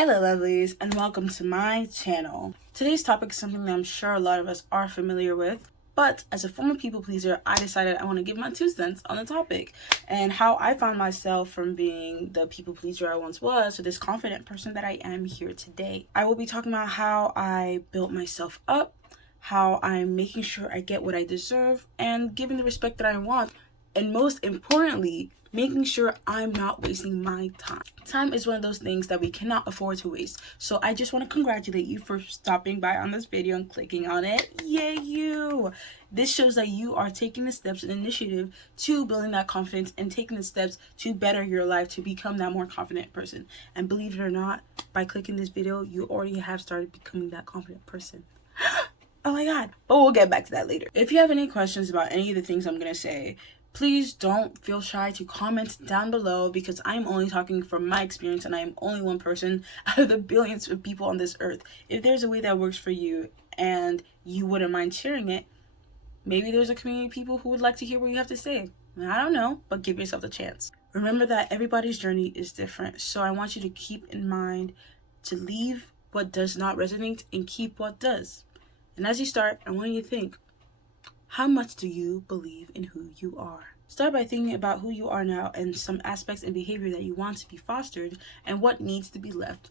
Hello lovelies, and welcome to my channel. Today's topic is something that I'm sure a lot of us are familiar with, but as a former people pleaser, I decided I want to give my 2 cents on the topic and how I found myself from being the people pleaser I once was to this confident person that I am here today. I will be talking about how I built myself up, how I'm making sure I get what I deserve and giving the respect that I want, and most importantly, making sure I'm not wasting my time. Time is one of those things that we cannot afford to waste. So I just want to congratulate you for stopping by on this video and clicking on it. Yay you! This shows that you are taking the steps and initiative to building that confidence and taking the steps to better your life to become that more confident person. And believe it or not, by clicking this video, you already have started becoming that confident person. Oh my god. But we'll get back to that later. If you have any questions about any of the things I'm going to say, please don't feel shy to comment down below because I'm only talking from my experience and I am only one person out of the billions of people on this earth. If there's a way that works for you and you wouldn't mind sharing it, maybe there's a community of people who would like to hear what you have to say. I don't know, but give yourself a chance. Remember that everybody's journey is different, so I want you to keep in mind to leave what does not resonate and keep what does. And as you start, I want you to think, how much do you believe in who you are? Start by thinking about who you are now and some aspects and behavior that you want to be fostered and what needs to be left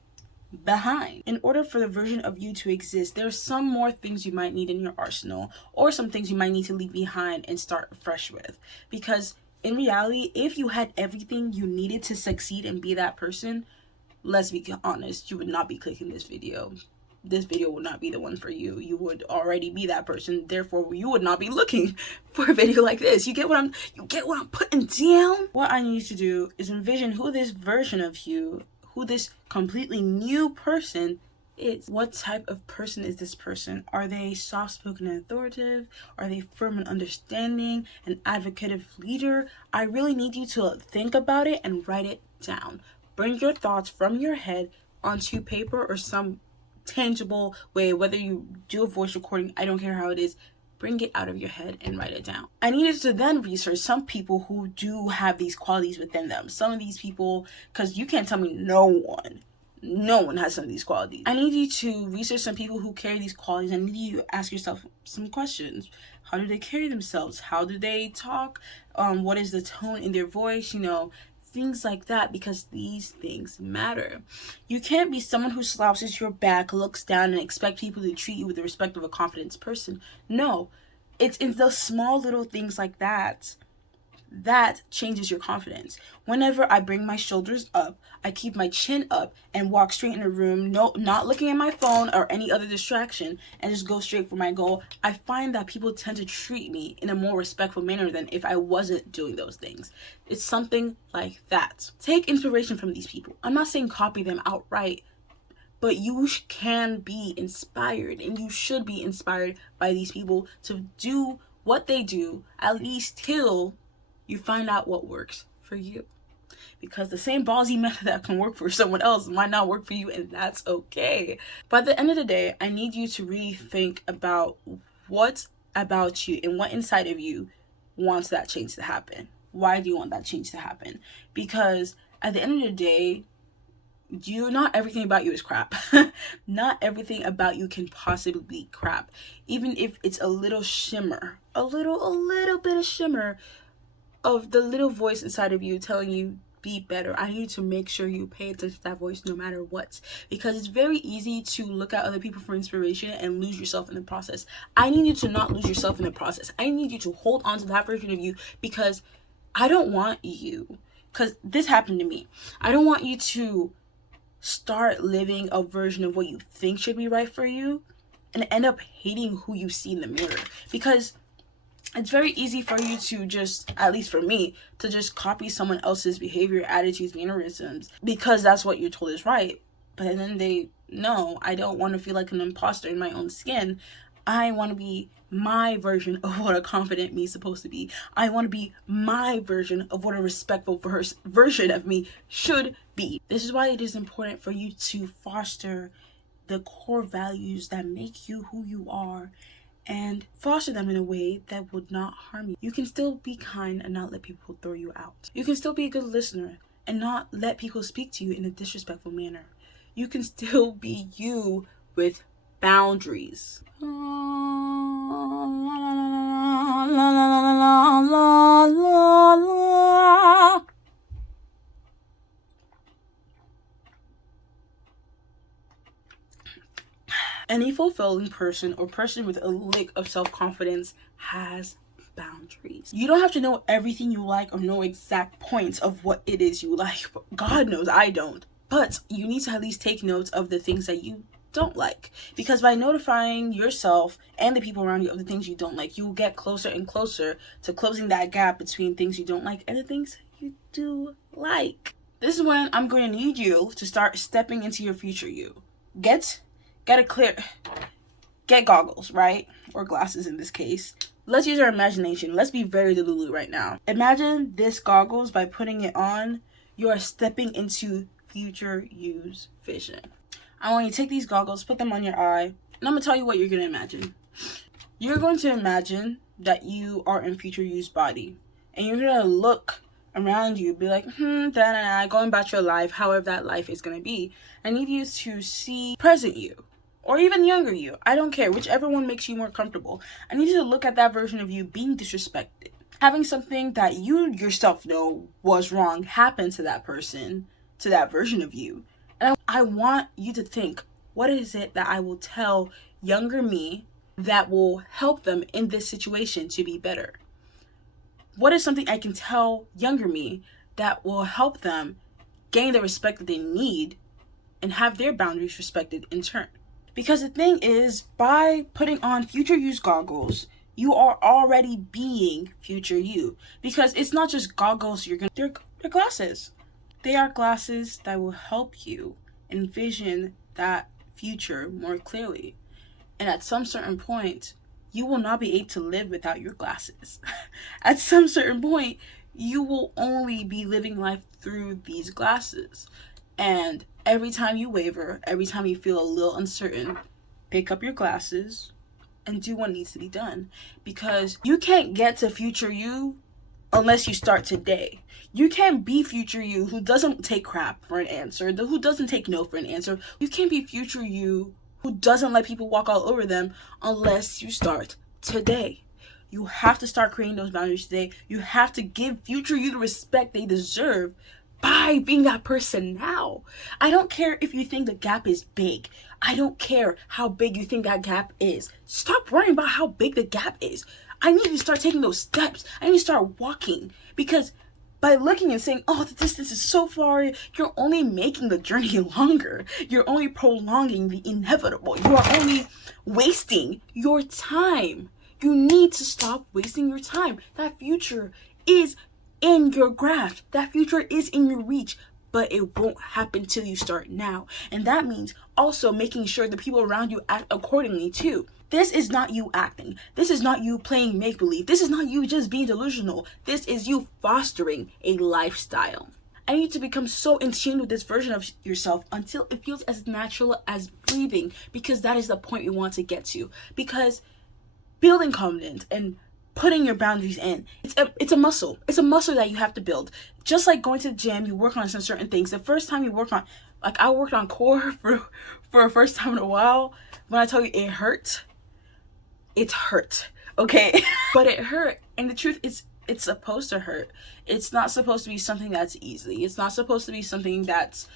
behind. In order for the version of you to exist, there are some more things you might need in your arsenal or some things you might need to leave behind and start fresh with. Because in reality, if you had everything you needed to succeed and be that person, let's be honest, you would not be clicking this video. This video would not be the one for you. You would already be that person. Therefore, you would not be looking for a video like this. You get what I'm putting down? What I need to do is envision who this version of you, who this completely new person is. What type of person is this person? Are they soft-spoken and authoritative? Are they firm and understanding, an advocative leader? I really need you to think about it and write it down. Bring your thoughts from your head onto paper or some tangible way, whether you do a voice recording, I don't care how it is, bring it out of your head and write it down. I needed to then research some people who do have these qualities within them. Some of these people, because you can't tell me no one has some of these qualities. I need you to research some people who carry these qualities. I need you to ask yourself some questions. How do they carry themselves? How do they talk? What is the tone in their voice? Things like that, because these things matter. You can't be someone who slouches your back, looks down, and expect people to treat you with the respect of a confident person. No, it's in the small little things like that that changes your confidence. Whenever I bring my shoulders up, I keep my chin up and walk straight in the room, not looking at my phone or any other distraction, and just go straight for my goal, I find that people tend to treat me in a more respectful manner than if I wasn't doing those things. It's something like that. Take inspiration from these people. I'm not saying copy them outright, but you can be inspired, and you should be inspired by these people to do what they do, at least till you find out what works for you. Because the same ballsy method that can work for someone else might not work for you, and that's okay. But at the end of the day, I need you to really think about what about you and what inside of you wants that change to happen. Why do you want that change to happen? Because at the end of the day, not everything about you is crap. Not everything about you can possibly be crap. Even if it's a little shimmer, a little bit of shimmer of the little voice inside of you telling you be better. I need you to make sure you pay attention to that voice no matter what, because it's very easy to look at other people for inspiration and lose yourself in the process. I need you to not lose yourself in the process. I need you to hold on to that version of you, because I don't want you, because this happened to me, I don't want you to start living a version of what you think should be right for you and end up hating who you see in the mirror. Because it's very easy for you to just, at least for me, to just copy someone else's behavior, attitudes, mannerisms, because that's what you're told is right. But then no, I don't want to feel like an imposter in my own skin. I want to be my version of what a confident me is supposed to be. I want to be my version of what a respectful version of me should be. This is why it is important for you to foster the core values that make you who you are, and foster them in a way that would not harm you. You can still be kind and not let people throw you out. You can still be a good listener and not let people speak to you in a disrespectful manner. you can still be you with boundaries. Any fulfilling person or person with a lick of self-confidence has boundaries. You don't have to know everything you like or know exact points of what it is you like. God knows I don't. But you need to at least take notes of the things that you don't like. Because by notifying yourself and the people around you of the things you don't like, you will get closer and closer to closing that gap between things you don't like and the things you do like. This is when I'm going to need you to start stepping into your future you. Get goggles, right? Or glasses in this case. Let's use our imagination. Let's be very delulu right now. Imagine this goggles. By putting it on, you are stepping into future you's vision. I want you to take these goggles, put them on your eye, and I'm going to tell you what you're going to imagine. You're going to imagine that you are in future you's body. And you're going to look around you, be like, going about your life, however that life is going to be. I need you to see present you. Or even younger you. I don't care. Whichever one makes you more comfortable. I need you to look at that version of you being disrespected. Having something that you yourself know was wrong happen to that person, to that version of you. And I want you to think, what is it that I will tell younger me that will help them in this situation to be better? What is something I can tell younger me that will help them gain the respect that they need and have their boundaries respected in turn? Because the thing is, by putting on future you's goggles, you are already being future you. Because it's not just goggles, they're glasses. They are glasses that will help you envision that future more clearly. And at some certain point, you will not be able to live without your glasses. At some certain point, you will only be living life through these glasses. And every time you waver, every time you feel a little uncertain, pick up your glasses and do what needs to be done. Because you can't get to future you unless you start today. You can't be future you who doesn't take crap for an answer, who doesn't take no for an answer. You can't be future you who doesn't let people walk all over them unless you start today. You have to start creating those boundaries today. You have to give future you the respect they deserve by being that person now. I don't care if you think the gap is big. I don't care how big you think that gap is. Stop worrying about how big the gap is. I need you to start taking those steps. I need you to start walking. Because by looking and saying, oh, the distance is so far, you're only making the journey longer. You're only prolonging the inevitable. You are only wasting your time. You need to stop wasting your time. That future is in your grasp. That future is in your reach, but it won't happen till you start now. And that means also making sure the people around you act accordingly too. This is not you acting. This is not you playing make-believe. This is not you just being delusional. This is you fostering a lifestyle. I need to become so in tune with this version of yourself until it feels as natural as breathing, because that is the point we want to get to. Because building confidence and putting your boundaries in, it's a muscle. It's a muscle that you have to build. Just like going to the gym, you work on some certain things. The first time you work on, like I worked on core for a first time in a while. When I tell you it hurt, it hurt, okay? But it hurt, and the truth is, it's supposed to hurt. It's not supposed to be something that's easy. It's not supposed to be something that's,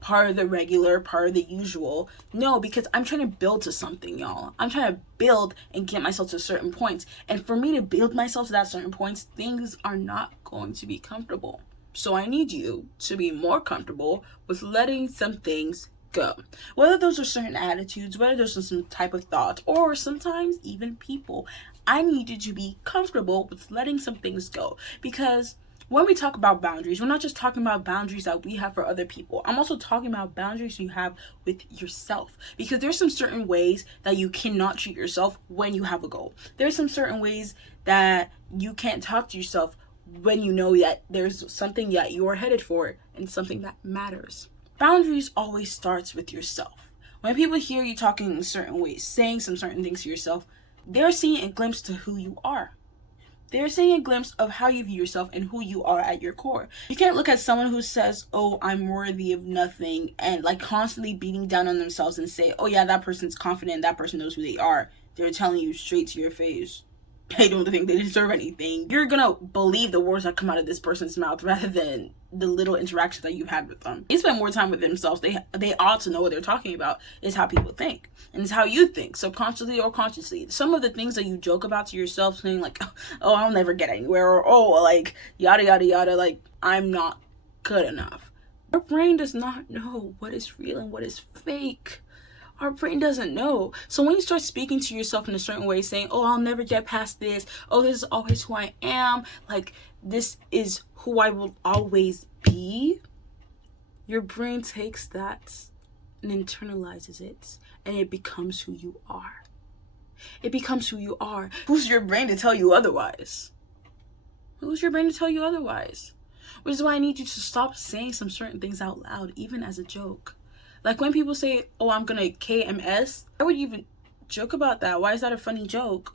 part of the regular, part of the usual. No, because I'm trying to build to something, y'all. I'm trying to build and get myself to certain points. And for me to build myself to that certain points, things are not going to be comfortable. So I need you to be more comfortable with letting some things go. Whether those are certain attitudes, whether those are some type of thought, or sometimes even people. I need you to be comfortable with letting some things go. Because when we talk about boundaries, we're not just talking about boundaries that we have for other people. I'm also talking about boundaries you have with yourself. Because there's some certain ways that you cannot treat yourself when you have a goal. There's some certain ways that you can't talk to yourself when you know that there's something that you're headed for and something that matters. Boundaries always starts with yourself. When people hear you talking in certain ways, saying some certain things to yourself, they're seeing a glimpse to who you are. They're seeing a glimpse of how you view yourself and who you are at your core. You can't look at someone who says, oh, I'm worthy of nothing, and like constantly beating down on themselves and say, oh yeah, that person's confident, that person knows who they are. They're telling you straight to your face, they don't think they deserve anything. You're gonna believe the words that come out of this person's mouth rather than the little interaction that you've had with them. They spend more time with themselves. They ought to know what they're talking about. It's how people think. And it's how you think, subconsciously or consciously. Some of the things that you joke about to yourself, saying like, oh, I'll never get anywhere, or oh, like, yada, yada, yada, like, I'm not good enough. Our brain does not know what is real and what is fake. Our brain doesn't know. So when you start speaking to yourself in a certain way, saying, oh, I'll never get past this, oh, this is always who I am, like, this is who I will always be, your brain takes that and internalizes it, and it becomes who you are. It becomes who you are. Who's your brain to tell you otherwise? Who's your brain to tell you otherwise? Which is why I need you to stop saying some certain things out loud, even as a joke. Like when people say, oh, I'm gonna KMS, why would you even joke about that? Why is that a funny joke?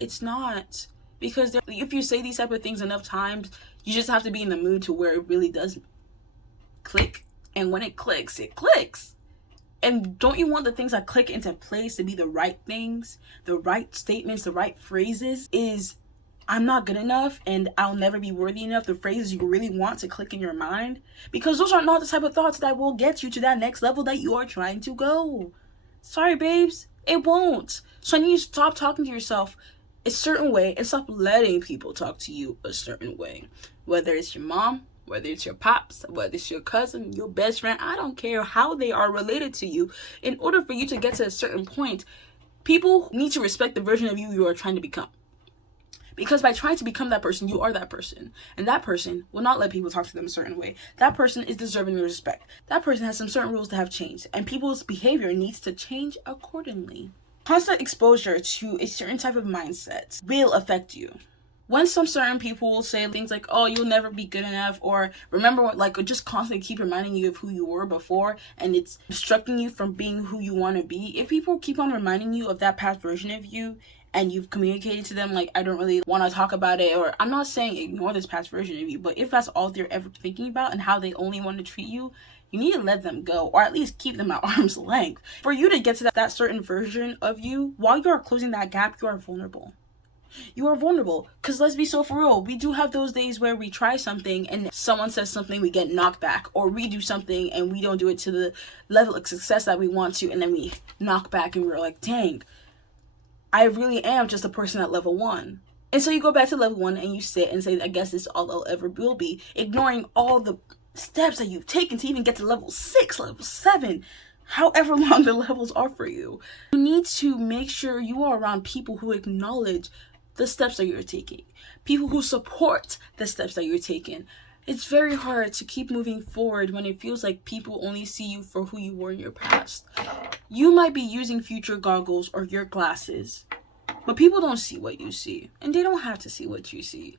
It's not. Because if you say these type of things enough times, you just have to be in the mood to where it really does click. And when it clicks, it clicks. And don't you want the things that click into place to be the right things, the right statements, the right phrases? Is I'm not good enough and I'll never be worthy enough, the phrases you really want to click in your mind? Because those are not the type of thoughts that will get you to that next level that you are trying to go. Sorry, babes, it won't. So I need you to stop talking to yourself a certain way and stop letting people talk to you a certain way. Whether it's your mom, whether it's your pops, whether it's your cousin, your best friend, I don't care how they are related to you. In order for you to get to a certain point, people need to respect the version of you are trying to become. Because by trying to become that person, you are that person. And that person will not let people talk to them a certain way. That person is deserving of respect. That person has some certain rules that have changed. And people's behavior needs to change accordingly. Constant exposure to a certain type of mindset will affect you. When some certain people will say things like, oh, you'll never be good enough, or remember what, like, or just constantly keep reminding you of who you were before, and it's obstructing you from being who you want to be. If people keep on reminding you of that past version of you, and you've communicated to them, like, I don't really want to talk about it, or I'm not saying ignore this past version of you, but if that's all they're ever thinking about and how they only want to treat you, you need to let them go, or at least keep them at arm's length. For you to get to that certain version of you, while you are closing that gap, you are vulnerable. You are vulnerable, because let's be so for real, we do have those days where we try something and someone says something, we get knocked back, or we do something and we don't do it to the level of success that we want to, and then we knock back and we're like, dang, I really am just a person at level 1. And so you go back to level 1 and you sit and say, I guess this is all I'll ever will be, ignoring all the steps that you've taken to even get to level 6, level 7, however long the levels are for you. You need to make sure you are around people who acknowledge the steps that you're taking, people who support the steps that you're taking. It's very hard to keep moving forward when it feels like people only see you for who you were in your past. You might be using future goggles or your glasses, but people don't see what you see, and they don't have to see what you see.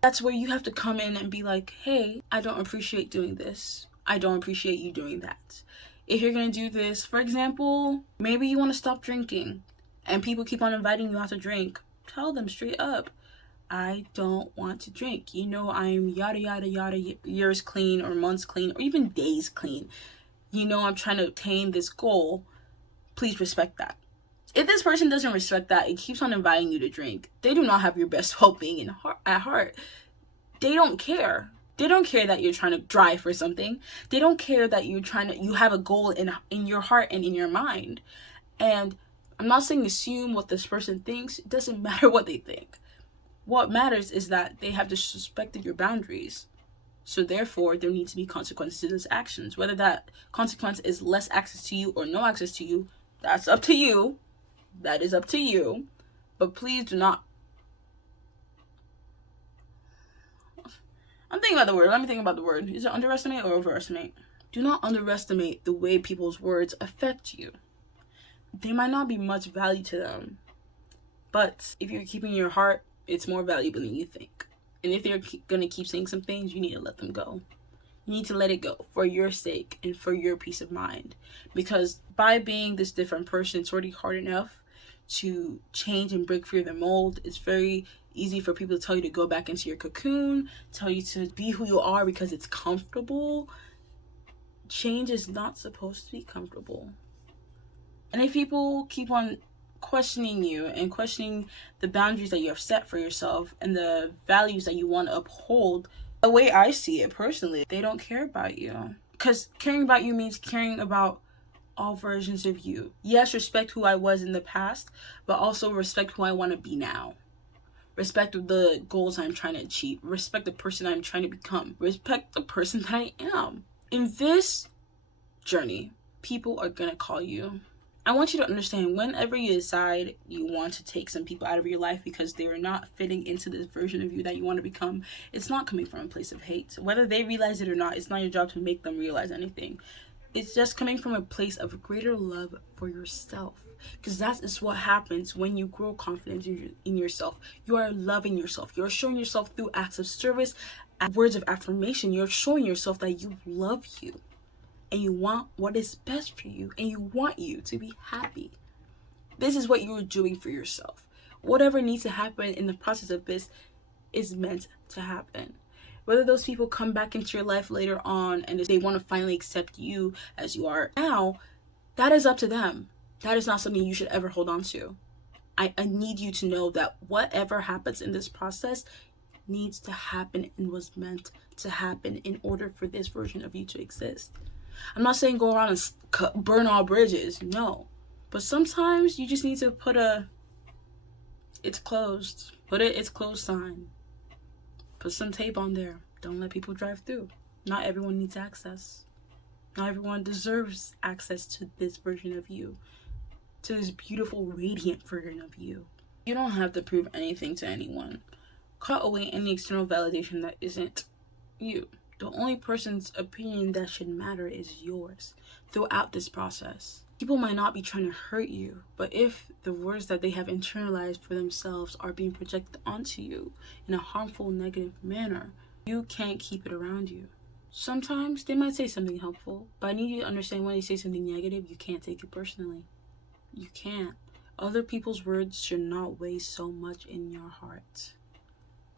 That's where you have to come in and be like, hey, I don't appreciate doing this. I don't appreciate you doing that. If you're going to do this, for example, maybe you want to stop drinking, and people keep on inviting you out to drink. Tell them straight up, I don't want to drink. You know, I'm yada, yada, yada, years clean, or months clean, or even days clean. You know, I'm trying to attain this goal. Please respect that. If this person doesn't respect that and keeps on inviting you to drink, they do not have your best well-being at heart. They don't care. They don't care that you're trying to drive for something. They don't care that you have a goal in your heart and in your mind. And I'm not saying assume what this person thinks. It doesn't matter what they think. What matters is that they have disrespected your boundaries. So therefore, there needs to be consequences to those actions. Whether that consequence is less access to you or no access to you, that's up to you. That is up to you. But please do not... I'm thinking about the word. Let me think about the word. Is it underestimate or overestimate? Do not underestimate the way people's words affect you. They might not be much value to them, but if you're keeping your heart, it's more valuable than you think. And if they're going to keep saying some things, you need to let them go. You need to let it go for your sake and for your peace of mind. Because by being this different person, it's already hard enough to change and break free of the mold. It's very easy for people to tell you to go back into your cocoon, tell you to be who you are because it's comfortable. Change is not supposed to be comfortable. And if people keep on questioning you and questioning the boundaries that you have set for yourself and the values that you want to uphold, the way I see it personally, they don't care about you. Because caring about you means caring about all versions of you. Yes, respect who I was in the past, but also respect who I want to be now. Respect the goals I'm trying to achieve. Respect the person I'm trying to become. Respect the person that I am. In this journey, people are going to call you. I want you to understand, whenever you decide you want to take some people out of your life because they are not fitting into this version of you that you want to become, it's not coming from a place of hate. Whether they realize it or not, it's not your job to make them realize anything. It's just coming from a place of greater love for yourself. Because that is what happens when you grow confidence in yourself. You are loving yourself. You're showing yourself through acts of service, words of affirmation. You're showing yourself that you love you. And you want what is best for you, and you want you to be happy. This is what you're doing for yourself. Whatever needs to happen in the process of this is meant to happen. Whether those people come back into your life later on and they want to finally accept you as you are now, that is up to them. That is not something you should ever hold on to. I need you to know that whatever happens in this process needs to happen and was meant to happen in order for this version of you to exist. I'm not saying go around and burn all bridges, no. But sometimes you just need to put it's closed. Put it's closed sign. Put some tape on there. Don't let people drive through. Not everyone needs access. Not everyone deserves access to this version of you. To this beautiful, radiant version of you. You don't have to prove anything to anyone. Cut away any external validation that isn't you. The only person's opinion that should matter is yours throughout this process. People might not be trying to hurt you, but if the words that they have internalized for themselves are being projected onto you in a harmful, negative manner, you can't keep it around you. Sometimes they might say something helpful, but I need you to understand when they say something negative, you can't take it personally. You can't. Other people's words should not weigh so much in your heart.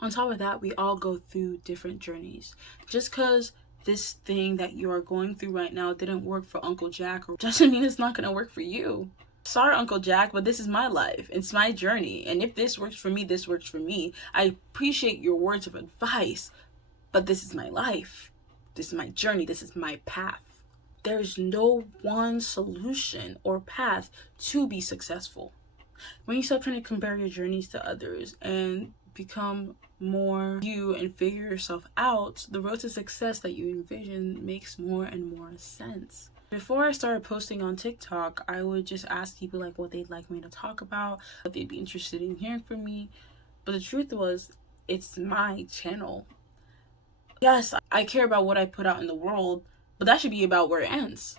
On top of that, we all go through different journeys. Just because this thing that you are going through right now didn't work for Uncle Jack doesn't mean it's not going to work for you. Sorry, Uncle Jack, but this is my life. It's my journey. And if this works for me, this works for me. I appreciate your words of advice, but this is my life. This is my journey. This is my path. There's no one solution or path to be successful. When you stop trying to compare your journeys to others and become more you and figure yourself out, the road to success that you envision makes more and more sense. Before I started posting on TikTok, I would just ask people like what they'd like me to talk about, what they'd be interested in hearing from me. But the truth was, it's my channel. Yes, I care about what I put out in the world, but that should be about where it ends.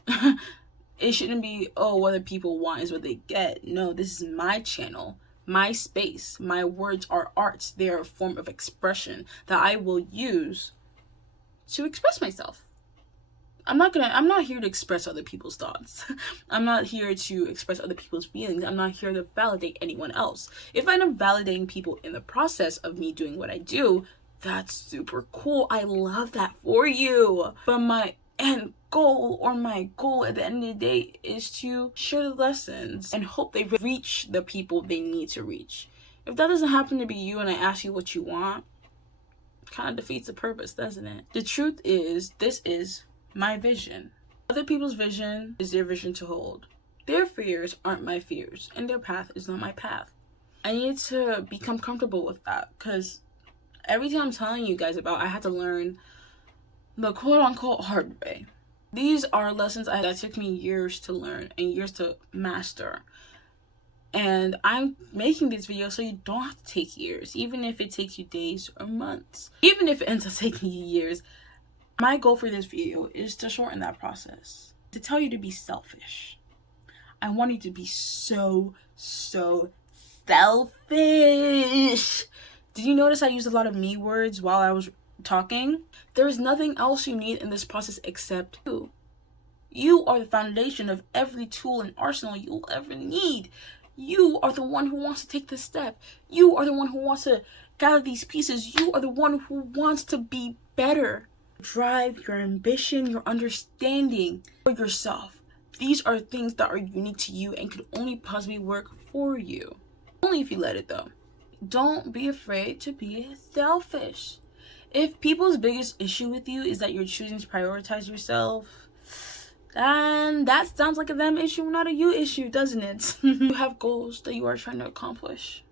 It shouldn't be, oh, what the people want is what they get. No, this is my channel. My space. My words are arts. They are a form of expression that I will use to express myself. I'm not here to express other people's thoughts. I'm not here to express other people's feelings. I'm not here to validate anyone else. If I end up validating people in the process of me doing what I do, that's super cool. I love that for you. But my end goal, or my goal at the end of the day, is to share the lessons and hope they reach the people they need to reach. If that doesn't happen to be you and I ask you what you want, it kind of defeats the purpose, doesn't it? The truth is, this is my vision. Other people's vision is their vision to hold. Their fears aren't my fears, and their path is not my path. I need to become comfortable with that, because everything I'm telling you guys about, I had to learn the quote-unquote hard way. These are lessons that took me years to learn and years to master. And I'm making this video so you don't have to take years, even if it takes you days or months. Even if it ends up taking you years, my goal for this video is to shorten that process. To tell you to be selfish. I want you to be so selfish. Did you notice I used a lot of me words while I was talking? There is nothing else you need in this process except you. You are the foundation of every tool and arsenal you'll ever need. You are the one who wants to take this step. You are the one who wants to gather these pieces. You are the one who wants to be better. Drive, your ambition, your understanding for yourself. These are things that are unique to you and could only possibly work for you. Only if you let it though. Don't be afraid to be selfish. If people's biggest issue with you is that you're choosing to prioritize yourself, then that sounds like a them issue, not a you issue, doesn't it? You have goals that you are trying to accomplish.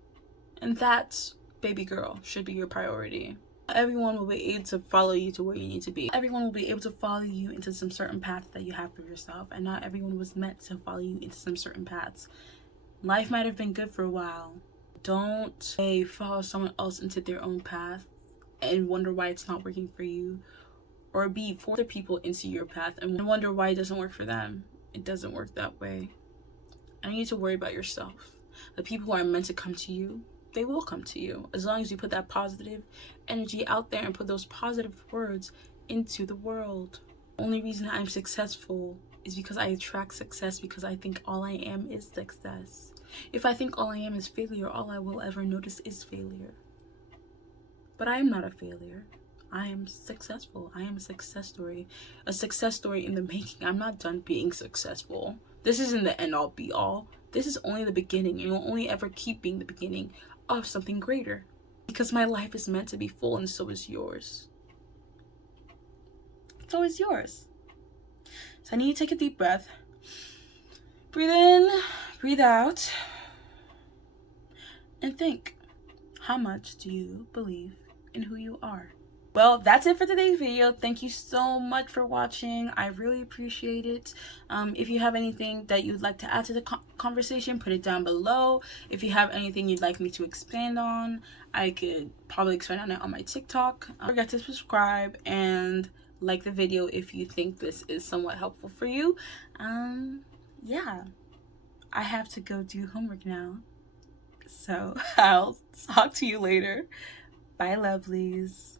And that, baby girl, should be your priority. Everyone will be able to follow you to where you need to be. Everyone will be able to follow you into some certain paths that you have for yourself. And not everyone was meant to follow you into some certain paths. Life might have been good for a while. Don't follow someone else into their own path and wonder why it's not working for you. Or be for other people into your path and wonder why it doesn't work for them. It doesn't work that way. And you need to worry about yourself. The people who are meant to come to you, they will come to you. As long as you put that positive energy out there and put those positive words into the world. The only reason I'm successful is because I attract success, because I think all I am is success. If I think all I am is failure, all I will ever notice is failure. But I am not a failure. I am successful. I am a success story. A success story in the making. I'm not done being successful. This isn't the end all be all. This is only the beginning, and you'll only ever keep being the beginning of something greater. Because my life is meant to be full, and so is yours. So is yours. So I need you to take a deep breath. Breathe in, breathe out, and think, how much do you believe in who you are? Well, that's it for today's video. Thank you so much for watching. I really appreciate it. If you have anything that you'd like to add to the conversation, put it down below. If you have anything you'd like me to expand on, I could probably expand on it on my TikTok. Don't forget to subscribe and like the video if you think this is somewhat helpful for you. Yeah, I have to go do homework now. So I'll talk to you later. Bye, lovelies.